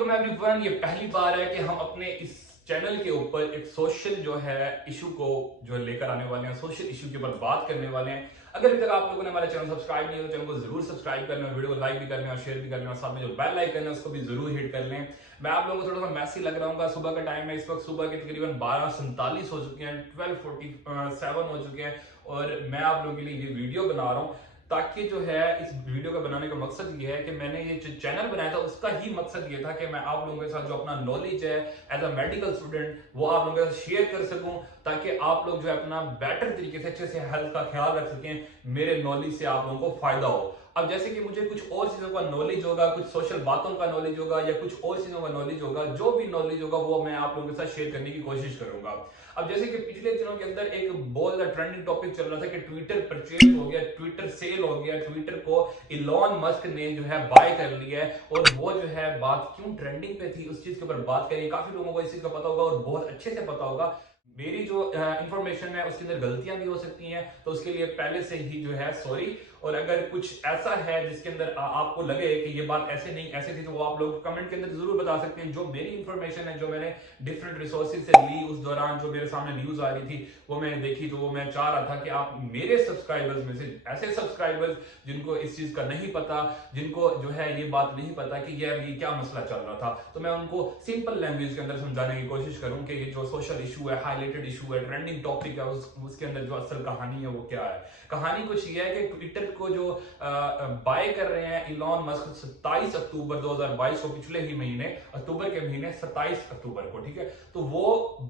वालेकुम एवरीवन। ये पहली बार है कि हम अपने इस चैनल के ऊपर एक सोशल जो है इशू को जो लेकर आने वाले हैं, सोशल इशू के ऊपर बात करने वाले हैं। अगर अभी तक आप लोगों ने हमारा चैनल सब्सक्राइब नहीं किया तो चैनल को जरूर सब्सक्राइब कर लें, वीडियो को लाइक भी कर लें और शेयर भी कर लें, और साथ में जो बेल आइकन है उसको भी जरूर हिट कर लें। मैं आप लोगों को थोड़ा सा मैसी लग रहा हूँ, सुबह का टाइम है, इस वक्त सुबह के तकरीबन 12:47 हो चुके हैं, 12:47 हो चुके हैं, और मैं आप लोगों के लिए ये वीडियो बना रहा हूँ ताकि जो है इस वीडियो का बनाने का मकसद ये है कि मैंने ये जो चैनल बनाया था उसका ही मकसद ये था कि मैं आप लोगों के साथ जो अपना नॉलेज है एज अ मेडिकल स्टूडेंट वो आप लोगों के साथ शेयर कर सकूं, ताकि आप लोग जो है अपना बेटर तरीके से अच्छे से हेल्थ का ख्याल रख सकें, मेरे नॉलेज से आप लोगों को फायदा हो। अब जैसे कि मुझे कुछ और चीजों का नॉलेज होगा, कुछ सोशल बातों का नॉलेज होगा या कुछ और चीजों का नॉलेज होगा, जो भी नॉलेज होगा वो मैं आप लोगों के साथ शेयर करने की कोशिश करूंगा। अब जैसे कि पिछले दिनों के अंदर एक बहुत ज्यादा ट्रेंडिंग टॉपिक चल रहा था कि ट्विटर परचेज हो गया, ट्विटर सेल हो गया, ट्विटर को इलॉन मस्क ने जो है बाय कर लिया है, और वो जो है बात क्यों ट्रेंडिंग पे थी उस चीज के ऊपर बात करें। काफी लोगों को इस चीज का पता होगा और बहुत अच्छे से पता होगा। मेरी जो इंफॉर्मेशन है उसके अंदर गलतियां भी हो सकती हैं, तो उसके लिए पहले से ही जो है सॉरी। और अगर कुछ ऐसा है जिसके अंदर आपको लगे कि ये बात ऐसे नहीं ऐसे थी, तो वो आप लोग कमेंट के अंदर जरूर बता सकते हैं। जो मेरी इंफॉर्मेशन है, जो मैंने डिफरेंट रिसोर्सेज से ली, उस दौरान जो मेरे सामने न्यूज आ रही थी वो मैंने देखी, तो वो मैं चाह रहा था कि आप मेरे सब्सक्राइबर्स में से ऐसे सब्सक्राइबर्स जिनको इस चीज का नहीं पता, जिनको जो है ये बात नहीं पता कि ये क्या मसला चल रहा था, तो मैं उनको सिंपल लैंग्वेज के अंदर समझाने की कोशिश करूं कि ये जो सोशल इशू है, हाईलाइटेड इशू है, ट्रेंडिंग टॉपिक है, उसके अंदर जो असल कहानी है वो क्या है। कहानी कुछ ये है कि ट्विटर को जो बाय कर रहे हैं इलॉन मस्क 27 अक्टूबर 2022 को, पिछले ही महीने अक्टूबर के महीने 27 अक्टूबर को, ठीक है। तो वो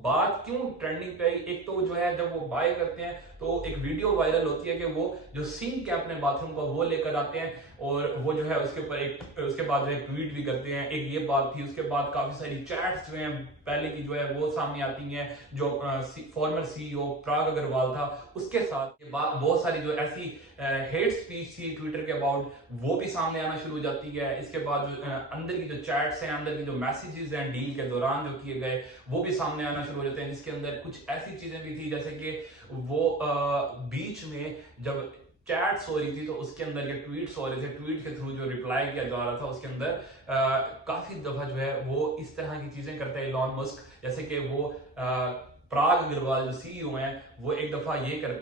बात क्यों ट्रेंडिंग पे आई, एक तो जो है जब वो बाय करते हैं तो एक वीडियो वायरल होती है कि वो जो सिंक है अपने बाथरूम का वो लेकर आते हैं, और वो जो है उसके ऊपर एक उसके बाद जो है ट्वीट भी करते हैं। एक ये बात थी, उसके बाद काफी सारी चैट्स जो हैं पहले की जो है वो सामने आती हैं, जो फॉर्मर सीईओ पराग अग्रवाल था उसके साथ के बाद बहुत सारी जो ऐसी हेट स्पीच थी ट्विटर के अबाउट, वो भी सामने आना शुरू हो जाती है। इसके बाद जो अंदर की जो चैट्स हैं, अंदर की जो मैसेजेस हैं डील के दौरान जो किए गए, वो भी सामने आना शुरू हो जाते हैं, जिसके अंदर कुछ ऐसी चीजें भी थी जैसे कि वो बीच में जब चैट्स हो रही थी तो उसके अंदर ये ट्वीट्स हो रहे थे, ट्वीट के थ्रू जो रिप्लाई किया जा रहा था उसके अंदर काफी दफा जो है वो इस तरह की चीजें करता है इलॉन मस्क, जैसे कि वो पराग अग्रवाल जो सीईओ हैं वो एक दफा ये कर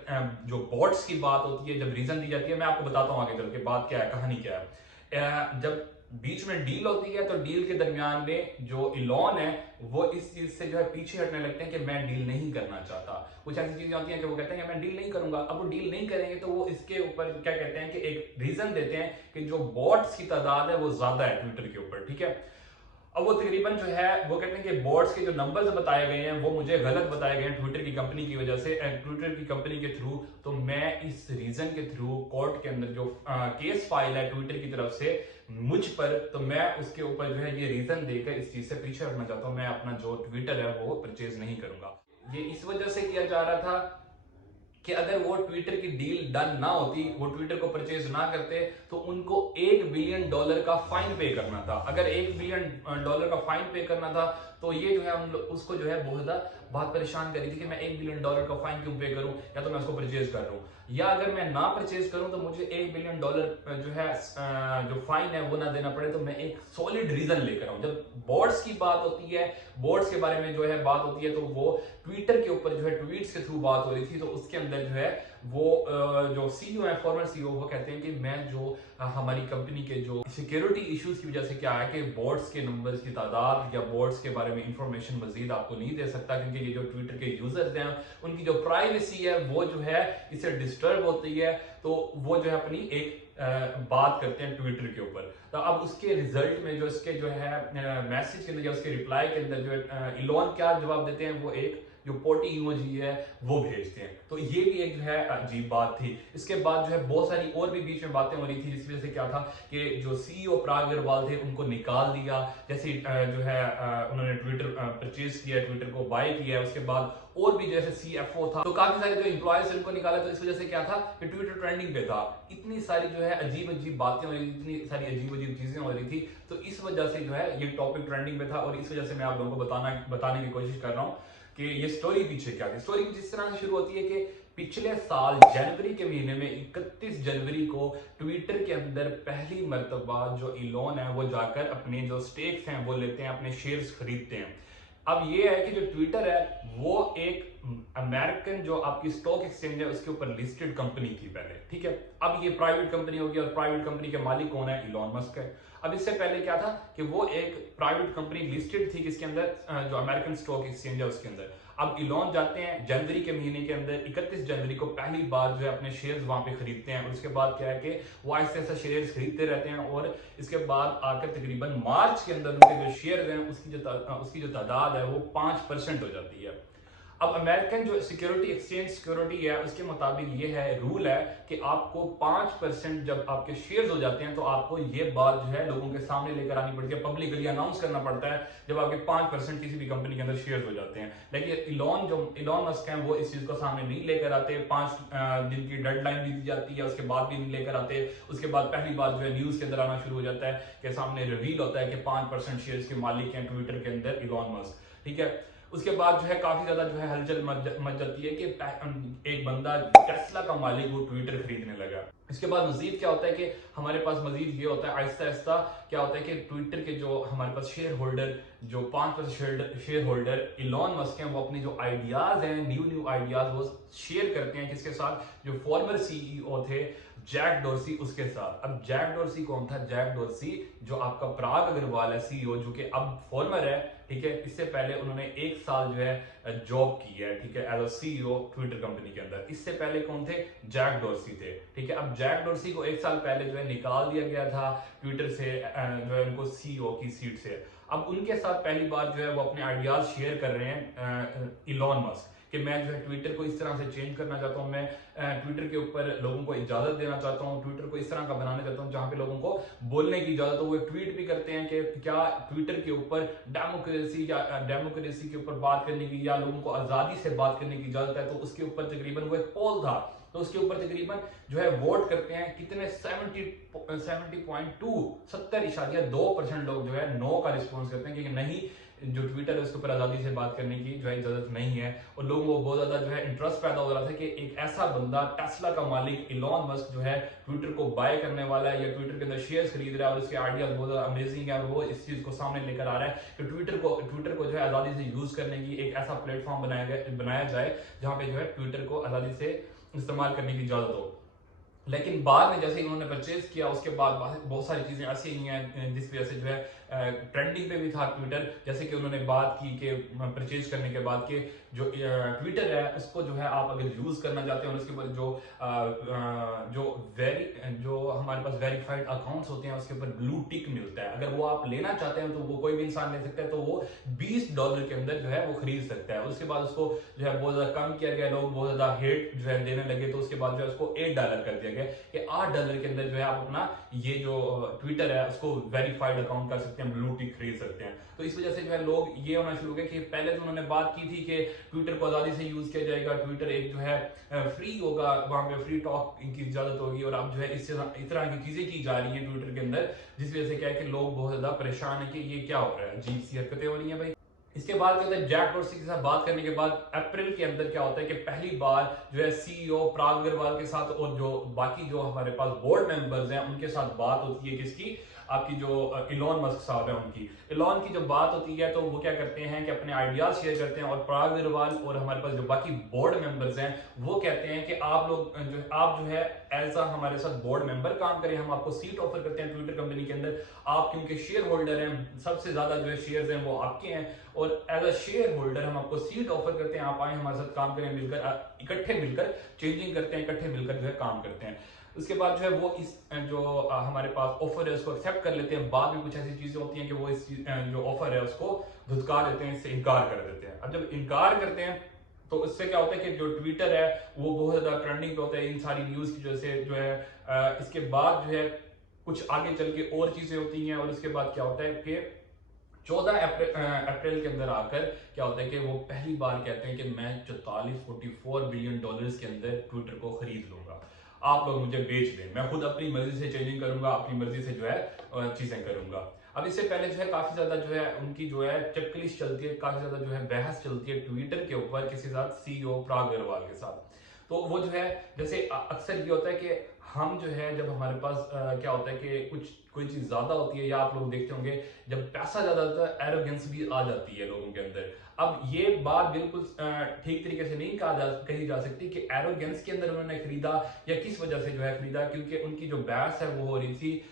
जो बॉट्स की बात होती है, जब रीजन दी जाती है, मैं आपको बताता हूँ आगे चल के बात क्या है, कहानी क्या है। जब बीच में डील होती है तो डील के दरमियान में जो इलॉन है वो इस चीज से जो है पीछे हटने लगते हैं कि मैं डील नहीं करना चाहता। कुछ ऐसी चीजें होती हैं कि वो कहते हैं कि मैं डील नहीं करूंगा। अब वो डील नहीं करेंगे तो वो इसके ऊपर क्या कहते हैं कि एक रीजन देते हैं कि जो बॉट्स की तादाद है वो ज्यादा है ट्विटर के ऊपर, ठीक है। अब वो तकरीबन जो है वो कहते हैं कि बोर्ड्स के जो नंबर्स बताए गए हैं वो मुझे गलत बताए गए हैं ट्विटर की कंपनी की वजह से, ट्विटर की कंपनी के थ्रू। तो मैं इस रीजन के थ्रू कोर्ट के अंदर जो केस फाइल है ट्विटर की तरफ से मुझ पर, तो मैं उसके ऊपर जो है ये रीजन देकर इस चीज से पीछे हटना चाहता हूँ। मैं अपना जो ट्विटर है वो परचेज नहीं करूंगा। ये इस वजह से किया जा रहा था कि अगर वो ट्विटर की डील डन ना होती, वो ट्विटर को परचेज ना करते, तो उनको $1 बिलियन का फाइन पे करना था। अगर $1 बिलियन का फाइन पे करना था तो ये जो है उसको जो है बहुत ज्यादा बात परेशान करी थी कि मैं $1 बिलियन का फाइन क्यों पे करूं, या तो मैं उसको परचेज कर लूं, या अगर मैं ना परचेज करूं तो मुझे $1 बिलियन जो है जो फाइन है वो ना देना पड़े। तो मैं एक सॉलिड रीजन लेकर आऊं। जब बोर्ड्स की बात होती है, बोर्ड्स के बारे में जो है बात होती है, तो वो ट्विटर के ऊपर जो है ट्वीट्स के थ्रू बात हो रही थी, तो उसके अंदर जो है वो जो सीईओ है, फॉर्मर सीईओ, वो कहते हैं कि मैं जो हमारी कंपनी के जो सिक्योरिटी इश्यूज की वजह से क्या है कि बोर्ड्स के नंबर्स की तादाद या बोर्ड्स के बारे में इंफॉर्मेशन मजीद आपको नहीं दे सकता, क्योंकि ये जो ट्विटर के यूजर्स हैं उनकी जो प्राइवेसी है वो जो है इससे डिस्टर्ब होती है। तो वो जो है अपनी एक बात करते हैं ट्विटर के ऊपर। तो अब उसके रिजल्ट में जो इसके जो है मैसेज के अंदर या उसके रिप्लाई के अंदर जो है इलॉन क्या जवाब देते हैं, वो एक जो पोटी इमोजी है वो भेजते हैं। तो ये भी एक जो है अजीब बात थी। इसके बाद जो है बहुत सारी और भी बीच में बातें हो रही थी, जिसकी वजह से क्या था कि जो सीईओ पराग अग्रवाल थे उनको निकाल दिया। जैसे जो है उन्होंने ट्विटर परचेज किया, ट्विटर को बाय किया, उसके बाद और भी जैसे सीएफओ था, तो काफी सारे जो एम्प्लॉयज उनको निकाला। तो इस वजह से क्या था कि ट्विटर ट्रेंडिंग पे था, इतनी सारी जो है अजीब अजीब बातें हो रही थी, इतनी सारी अजीब अजीब चीजें हो रही थी। तो इस वजह से जो है ये टॉपिक ट्रेंडिंग पे था, और इस वजह से मैं आप लोगों को बताने की कोशिश कर रहा हूँ कि ये स्टोरी पीछे क्या थी। स्टोरी जिस तरह से शुरू होती है कि पिछले साल जनवरी के महीने में 31 जनवरी को ट्विटर के अंदर पहली मर्तबा जो इलॉन है वो जाकर अपने जो स्टेक्स हैं वो लेते हैं, अपने शेयर्स खरीदते हैं। अब ये है कि जो ट्विटर है वो एक अमेरिकन जो आपकी स्टॉक एक्सचेंज है उसके ऊपर लिस्टेड कंपनी थी पहले, ठीक है। अब ये प्राइवेट कंपनी होगी और प्राइवेट कंपनी के मालिक कौन है? इलॉन मस्क है। अब इससे पहले क्या था कि वो एक प्राइवेट कंपनी लिस्टेड थी किसके अंदर? जो अमेरिकन स्टॉक एक्सचेंज है उसके अंदर। अब इलॉन जाते हैं जनवरी के महीने के अंदर 31 जनवरी को पहली बार जो है अपने शेयर्स वहां पे खरीदते हैं और उसके बाद क्या है कि वो आहिस्ता आहिस्ता शेयर्स खरीदते रहते हैं और इसके बाद आकर तकरीबन मार्च के अंदर उनके जो शेयर्स हैं उसकी जो तादाद है वो 5% हो जाती है। अब अमेरिकन जो सिक्योरिटी एक्सचेंज सिक्योरिटी है उसके मुताबिक ये है, रूल है कि आपको 5% जब आपके शेयर्स हो जाते हैं तो आपको ये बात जो है लोगों के सामने लेकर आनी पड़ती है, पब्लिकली अनाउंस करना पड़ता है जब आपके 5% किसी भी कंपनी के अंदर शेयर्स हो जाते हैं। लेकिन इलॉन मस्क हैं वो इस चीज को सामने नहीं लेकर आते, 5 दिन की डेडलाइन भी दी जाती है, उसके बाद भी नहीं लेकर आते। उसके बाद पहली बार जो है न्यूज के अंदर आना शुरू हो जाता है कि सामने रिवील होता है कि 5% शेयर्स के मालिक हैं ट्विटर के अंदर इलॉन मस्क, ठीक है। उसके बाद जो है काफी ज्यादा जो है हलचल मच जाती है कि एक बंदा टेस्ला का मालिक वो ट्विटर खरीदने लगा। इसके बाद मजीद क्या होता है कि हमारे पास मजीद ये होता है आहिस्ता आहिस्ता क्या होता है कि ट्विटर के जो हमारे पास शेयर होल्डर जो 5% शेयर होल्डर इलॉन मस्क हैं वो अपनी जो आइडियाज हैं न्यू आइडियाज वो शेयर करते हैं किसके साथ? जो फॉर्मर सीईओ थे जैक डोर्सी उसके साथ। अब जैक डोर्सी कौन था? जैक डोर्सी जो आपका पराग अग्रवाल है सीईओ जो कि अब फॉर्मर है, ठीक है। इससे पहले उन्होंने 1 साल जो है जॉब की है, ठीक है, as a CEO Twitter company के अंदर। इससे पहले कौन थे? जैक डोर्सी थे, ठीक है। अब जैक डोर्सी को 1 साल पहले जो है निकाल दिया गया था ट्विटर से, जो है उनको सीईओ की सीट से। अब उनके साथ पहली बार जो है वो अपने आइडियाज शेयर कर रहे हैं इलॉन मस्क कि मैं जो है ट्विटर को इस तरह से चेंज करना चाहता हूं, मैं ट्विटर के ऊपर लोगों को इजाजत देना चाहता हूं, ट्विटर को इस तरह का बनाना चाहता हूं जहां पे लोगों को बोलने की इजाजत हो। वो ट्वीट भी करते हैं कि क्या ट्विटर के ऊपर डेमोक्रेसी के ऊपर बात करने की या लोगों को आजादी से बात करने की इजाजत है। तो उसके ऊपर तकरीबन वो एक पोल था तो उसके ऊपर तकरीबन जो है वोट करते हैं कितने 70.2% लोग जो है नो का रिस्पॉन्स करते हैं कि नहीं, जो ट्विटर है उसके ऊपर आजादी से बात करने की जो है इजाजत नहीं है। और लोगों को बहुत ज्यादा जो है इंटरेस्ट पैदा हो रहा था कि एक ऐसा बंदा टेस्ला का मालिक इलॉन मस्क जो है ट्विटर को बाय करने वाला है या ट्विटर के अंदर शेयर्स खरीद रहा है और उसके आइडियाज बहुत ज्यादा अमेजिंग है और वो इस चीज को सामने लेकर आ रहा है कि ट्विटर को जो है आजादी से यूज करने की एक ऐसा प्लेटफॉर्म बनाया जाए जहां पे जो है ट्विटर को आजादी से इस्तेमाल करने की इजाजत हो। लेकिन बाद में जैसे उन्होंने परचेज किया उसके बाद बहुत सारी चीजें ऐसी ही हैं जिस वजह से जो है ट्रेंडिंग पे भी था ट्विटर। जैसे कि उन्होंने बात की कि परचेज करने के बाद कि जो ट्विटर है उसको जो है आप अगर यूज करना चाहते हैं और उसके ऊपर जो हमारे पास वेरीफाइड अकाउंट्स होते हैं उसके ऊपर ब्लू टिक मिलता है। अगर वो आप लेना चाहते हैं तो वो कोई भी इंसान ले सकता है, तो वो $20 के अंदर जो है वो खरीद सकता है। उसके बाद उसको जो है बहुत ज्यादा कम किया गया, लोग बहुत ज्यादा हेट जो है देने लगे, तो उसके बाद जो है उसको $8 कर दिया गया कि $8 के अंदर जो है आप अपना ये जो ट्विटर है उसको वेरीफाइड अकाउंट कर सकते हैं, ब्लू टिक खरीद सकते हैं। तो इस वजह से जो है लोग ये होना शुरू हो गए कि पहले तो उन्होंने बात की थी कि ट्विटर को आजादी से यूज किया जाएगा, ट्विटर एक जो है फ्री होगा, वहां पे फ्री टॉक की इजाजत होगी, और अब जो है इस तरह की चीजें की जा रही है ट्विटर के अंदर जिस वजह से क्या है कि लोग बहुत ज्यादा परेशान है कि ये क्या हो रहा है, अजीब सी हरकतें हो रही है भाई। इसके बाद क्या होता है, जैक डोर्सी के साथ बात करने के बाद अप्रैल के अंदर क्या होता है कि पहली बार जो है सीईओ पराग अग्रवाल के साथ और जो बाकी जो हमारे पास बोर्ड मेंबर्स हैं उनके साथ बात होती है किसकी, आपकी जो इलॉन मस्क साहब है उनकी। इलॉन की जब बात होती है तो वो क्या करते हैं कि अपने आइडियाज शेयर करते हैं और पराग अग्रवाल और हमारे पास जो बाकी बोर्ड मेंबर्स हैं वो कहते हैं कि आप जो है एज हमारे साथ बोर्ड मेंबर काम करें, हम आपको सीट ऑफर करते हैं ट्विटर कंपनी के अंदर, आप क्योंकि शेयर होल्डर हैं, सबसे ज्यादा जो है शेयर्स हैं वो आपके हैं, और एज अ शेयर होल्डर हम आपको सीट ऑफर करते हैं, आप आए हमारे साथ काम करें, मिलकर इकट्ठे मिलकर चेंजिंग करते हैं, इकट्ठे मिलकर जो है काम करते हैं। उसके बाद जो है वो इस जो हमारे पास ऑफर है उसको एक्सेप्ट कर लेते हैं। बाद में कुछ ऐसी चीजें होती हैं कि वो इस जो ऑफर है उसको धुतकार देते हैं, इससे इनकार कर देते हैं। अब जब इनकार करते हैं तो इससे क्या होता है कि जो ट्विटर है वो बहुत ज्यादा ट्रेंडिंग पे होता है इन सारी न्यूज की वजह से जो है। इसके बाद जो है कुछ आगे चल के और चीजें होती हैं, और उसके बाद क्या होता है कि 14 अप्रैल के अंदर आकर क्या होता है कि वो पहली बार कहते हैं कि मैं 44 बिलियन डॉलर्स के अंदर ट्विटर को खरीद लूंगा, आप लोग मुझे बेच दें, मैं खुद अपनी मर्जी से चेंजिंग करूंगा, अपनी मर्जी से जो है चीजें करूंगा। अब इससे पहले जो है काफी ज्यादा जो है उनकी जो है चक्कलिश चलती है, काफी ज्यादा जो है बहस चलती है ट्विटर के ऊपर किसी साथ, सीईओ पराग अग्रवाल के साथ। तो वो जो है जैसे अक्सर ये होता है कि हम जो है जब हमारे पास क्या होता है कि कुछ कोई चीज ज्यादा होती है, या आप लोग देखते होंगे जब पैसा ज्यादा होता है एरोगेंस भी आ जाती है लोगों के अंदर। अब ये बात बिल्कुल ठीक तरीके से नहीं कही जा सकती कि एरोगेंस के अंदर उन्होंने खरीदा या किस वजह से जो है खरीदा, क्योंकि उनकी जो बहस है वो हो रही थी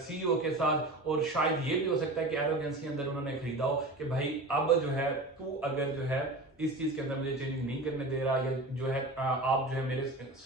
सीईओ के साथ। और शायद ये भी हो सकता है कि एरोगेंस के अंदर उन्होंने खरीदा हो कि भाई अब जो है तू अगर जो है इस चीज के अंदर मुझे चेंज नहीं करने दे रहा, या जो है आप जो है मेरे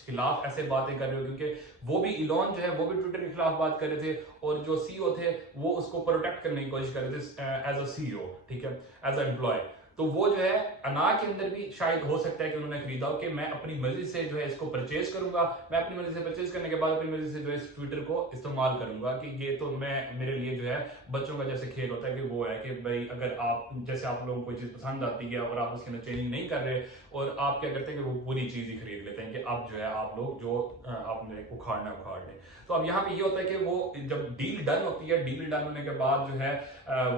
खिलाफ ऐसे बातें कर रहे हो, क्योंकि वो भी इलॉन जो है वो भी ट्विटर के खिलाफ बात कर रहे थे, और जो सीईओ थे वो उसको प्रोटेक्ट करने की कोशिश कर रहे थे एज अ सीईओ, ठीक है, एज अ एम्प्लॉय। तो वो जो है अना के अंदर भी शायद हो सकता है कि उन्होंने खरीदा हो कि मैं अपनी मर्जी से जो है इसको परचेज करूंगा, मैं अपनी मर्जी से परचेज करने के बाद अपनी मर्जी से जो है इस ट्विटर को इस्तेमाल करूंगा, कि ये तो मैं मेरे लिए जो है बच्चों का जैसे खेल होता है कि वो है कि भाई अगर आप जैसे आप लोगों को कोई चीज पसंद आती है और आप उसके अंदर चेंजिंग नहीं कर रहे, और आप क्या करते हैं कि वो पूरी चीज ही खरीद लेते हैं कि अब जो है आप लोग जो आपने उखाड़ना उखाड़ लें। तो अब यहाँ पे ये होता है कि वो जब डील डन होती है, डील डन होने के बाद जो है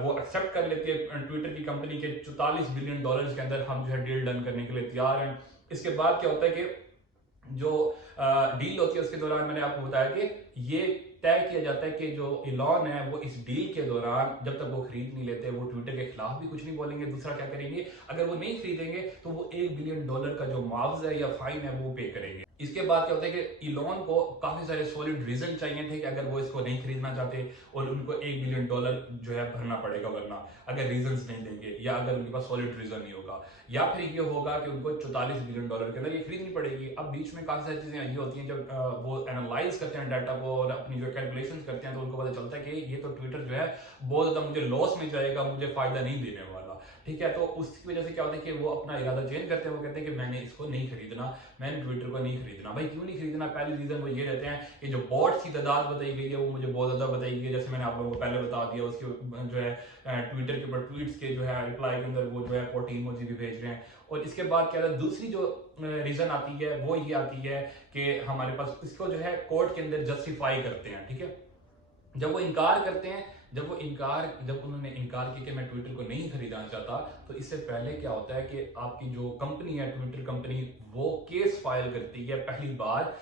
वो एक्सेप्ट कर लेती है ट्विटर की कंपनी के 44 बिलियन डॉलर्स के अंदर हम जो है डील डन करने के लिए तैयार हैं। इसके बाद क्या होता है कि जो डील होती है उसके दौरान मैंने आपको बताया कि ये तय किया जाता है कि जो इलॉन है वो इस डील के दौरान जब तक वो खरीद नहीं लेते वो ट्विटर के खिलाफ भी कुछ नहीं बोलेंगे। दूसरा क्या करेंगे, अगर वो नहीं खरीदेंगे तो वो $1 बिलियन का जो मुआवजा है या फाइन है वो पे करेंगे। इसके बाद क्या होता है कि इलॉन को काफी सारे सॉलिड रीजन चाहिए थे कि अगर वो इसको नहीं खरीदना चाहते, और उनको $1 बिलियन जो है भरना पड़ेगा, वरना अगर रीजंस नहीं देंगे या अगर उनके पास सॉलिड रीजन नहीं होगा, या फिर ये होगा कि उनको $44 बिलियन के अंदर ये खरीदनी पड़ेगी। अब बीच में काफी सारी चीजें ये होती हैं जब वो एनालाइज करते हैं डाटा को और अपनी जो कैलकुलेशन करते हैं, तो उनको पता चलता है कि ये तो ट्विटर जो है बहुत ज्यादा मुझे लॉस में जाएगा, मुझे फायदा नहीं देने वाला, ठीक है। तो उसकी वजह से क्या होता है कि वो अपना इरादा चेंज करते हैं, वो कहते हैं कि मैंने इसको नहीं खरीदना, मैंने ट्विटर को नहीं खरीदना। भाई क्यों नहीं खरीदना? पहले रीजन वो ये रहते हैं कि जो बॉट्स की तादाद बताई गई है वो मुझे बहुत ज्यादा बताई गई है, जैसे मैंने आप लोगों को पहले बता दिया। उसके जो है ट्विटर के ऊपर ट्वीट्स के जो है रिप्लाई के अंदर वो जो है 14 इमोजी भी भेज रहे हैं। और इसके बाद क्या है, दूसरी जो रीजन आती है वो ये आती है कि हमारे पास इसको जो है कोर्ट के अंदर जस्टिफाई करते हैं, ठीक है। जब वो इनकार करते हैं, जब उन्होंने इनकार किया कि मैं ट्विटर को नहीं खरीदना चाहता, तो इससे पहले क्या होता है कि आपकी जो कंपनी है ट्विटर कंपनी, वो केस फाइल करती है पहली बार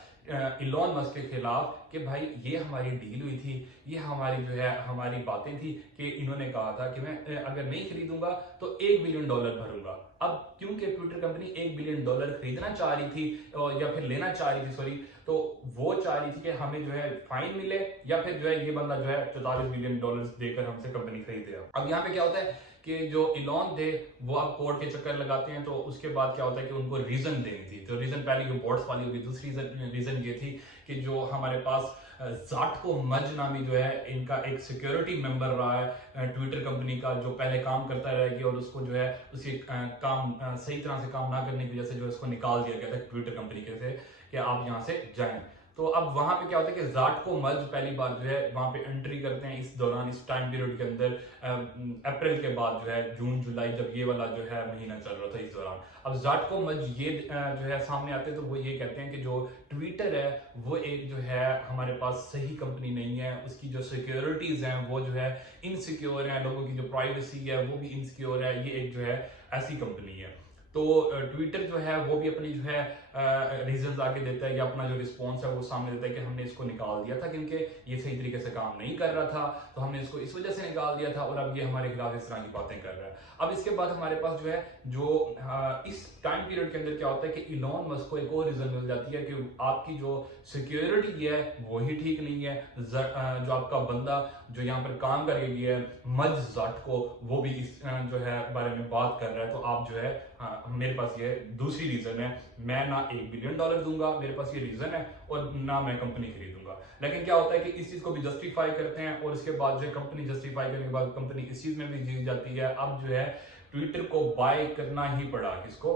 इलॉन मस्क के खिलाफ कि भाई ये हमारी डील हुई थी, ये हमारी जो है हमारी बातें थी कि इन्होंने कहा था कि मैं अगर नहीं खरीदूंगा तो $1 बिलियन भरूंगा। अब क्योंकि ट्विटर कंपनी $1 बिलियन खरीदना चाह रही थी या फिर लेना चाह रही थी, सॉरी, तो वो चाह रही थी कि हमें जो है फाइन मिले या फिर जो है ये बंदा जो है $44 बिलियन देकर हमसे कंपनी खरीदे। अब यहाँ पे क्या होता है कि जो इलॉन थे वो अब कोर्ट के चक्कर लगाते हैं, तो उसके बाद क्या होता है कि उनको रीजन देनी थी। तो रीजन पहले जो बोर्ड्स वाली होगी, दूसरी रीजन ये थी कि जो हमारे पास ज़ाटको मज नामी जो है इनका एक सिक्योरिटी मेंबर रहा है ट्विटर कंपनी का, जो पहले काम करता रहेगी और उसको जो है उसके काम सही तरह से काम ना करने की वजह से जो है उसको निकाल दिया गया था ट्विटर कंपनी के से कि आप यहाँ से जाएं। तो अब वहां पे क्या होता है कि ज़ाटको मज पहली बार जो है वहां पे एंट्री करते हैं इस दौरान, इस टाइम पीरियड के अंदर, अप्रैल के बाद जो है जून जुलाई जब ये वाला जो है महीना चल रहा था इस दौरान। अब ज़ाटको मज ये जो है सामने आते हैं, तो वो ये कहते हैं कि जो ट्विटर है वो एक जो है हमारे पास सही कंपनी नहीं है, उसकी जो सिक्योरिटीज हैं वो जो है इनसिक्योर है, लोगों की जो प्राइवेसी है वो भी इनसिक्योर है, ये एक जो है ऐसी कंपनी है। तो ट्विटर जो है वो भी अपनी जो है रीजंस आके देता है या अपना जो रिस्पॉन्स है वो सामने देता है कि हमने इसको निकाल दिया था क्योंकि ये सही तरीके से काम नहीं कर रहा था, तो हमने इसको इस वजह से निकाल दिया था और अब ये हमारे खिलाफ इस तरह की बातें कर रहा है। अब इसके बाद हमारे पास जो है जो इस टाइम पीरियड के अंदर क्या होता है कि इलॉन मस्क को एक और रीजन मिल जाती है कि आपकी जो सिक्योरिटी है वो ही ठीक नहीं है, जो आपका बंदा जो यहाँ पर काम करके गया है मज ज़ाटको, वो भी इस जो है बारे में बात कर रहा है। तो आप जो है मेरे पास ये दूसरी रीजन है, मैं ना $1 बिलियन दूंगा, मेरे पास ये रीजन है, और ना मैं कंपनी खरीदूंगा। लेकिन क्या होता है कि इस चीज को भी जस्टिफाई करते हैं और इसके बाद जो है कंपनी जस्टिफाई करने के बाद कंपनी इस चीज में भी जीत जाती है। अब जो है ट्विटर को बाय करना ही पड़ा किसको,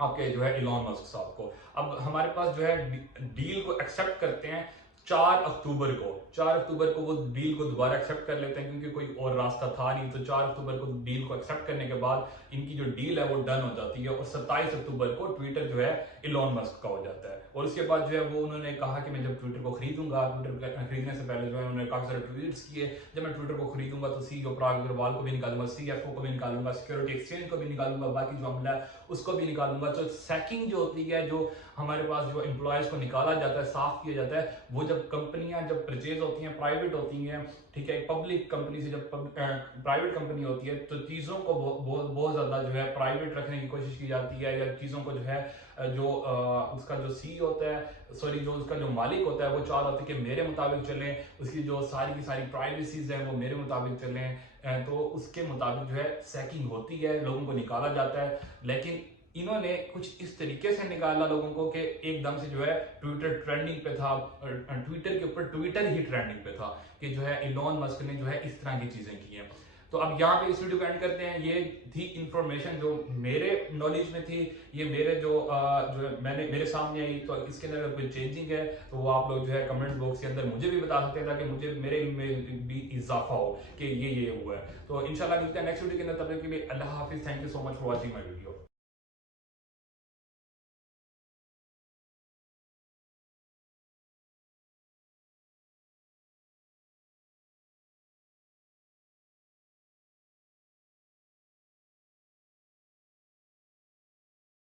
आपके जो है इलॉन मस्क साहब को। अब हमारे पास जो है डील को एक्सेप्ट करते हैं 4 अक्टूबर को वो डील को दोबारा एक्सेप्ट कर लेते हैं, क्योंकि कोई और रास्ता था नहीं। तो 4 अक्टूबर को डील को एक्सेप्ट करने के बाद इनकी जो डील है वो डन हो जाती है, और 27 अक्टूबर को ट्विटर जो है इलॉन मस्क का हो जाता है। और उसके बाद जो है वो उन्होंने कहा कि मैं जब ट्विटर को खरीदूंगा, ट्विटर खरीदने से पहले जो है उन्होंने काफी सारे ट्वीट्स किए, जब मैं ट्विटर को खरीदूंगा तो सीईओ पराग अग्रवाल को भी निकालूंगा, सीएफओ को भी निकालूंगा, सिक्योरिटी एक्सचेंज को भी निकालूंगा, बाकी जो अमला है उसको भी निकालूंगा। तो सैकिंग जो होती है, जो हमारे पास जो एम्प्लॉयज को निकाला जाता है, साफ किया जाता है, वो जब कंपनियां जब परचेज होती हैं, प्राइवेट होती हैं, ठीक है, पब्लिक कंपनी से जब प्राइवेट कंपनी होती है, तो चीजों को बहुत ज्यादा जो है प्राइवेट रखने की कोशिश की जाती है, या चीजों को जो है उसका जो सी होता है, सॉरी जो उसका जो मालिक होता है वो चाह रहा होता है कि मेरे मुताबिक चलें, उसकी जो सारी की सारी प्राइवेसीज हैं वो मेरे मुताबिक चलें। तो उसके मुताबिक जो है सैकिंग होती है, लोगों को निकाला जाता है। लेकिन इन्होंने कुछ इस तरीके से निकाला लोगों को कि एकदम से जो है ट्विटर ट्रेंडिंग पे था, ट्विटर के ऊपर ट्विटर ही ट्रेंडिंग पे था, कि जो है इलॉन मस्क ने जो है इस तरह की चीजें की हैं। तो अब यहाँ पे इस वीडियो को एंड करते हैं। ये थी इंफॉर्मेशन जो मेरे नॉलेज में थी, ये मेरे जो मैंने मेरे सामने आई। तो इसके अंदर अगर कोई चेंजिंग है तो वो आप लोग जो है कमेंट बॉक्स के अंदर मुझे भी बता सकते हैं, ताकि मुझे मेरे इल्म में भी इजाफा हो कि ये हुआ है। तो इंशाल्लाह मिलते हैं नेक्स्ट वीडियो के अंदर, तब तक के लिए अल्लाह हाफिज। Thank you so much for watching my video.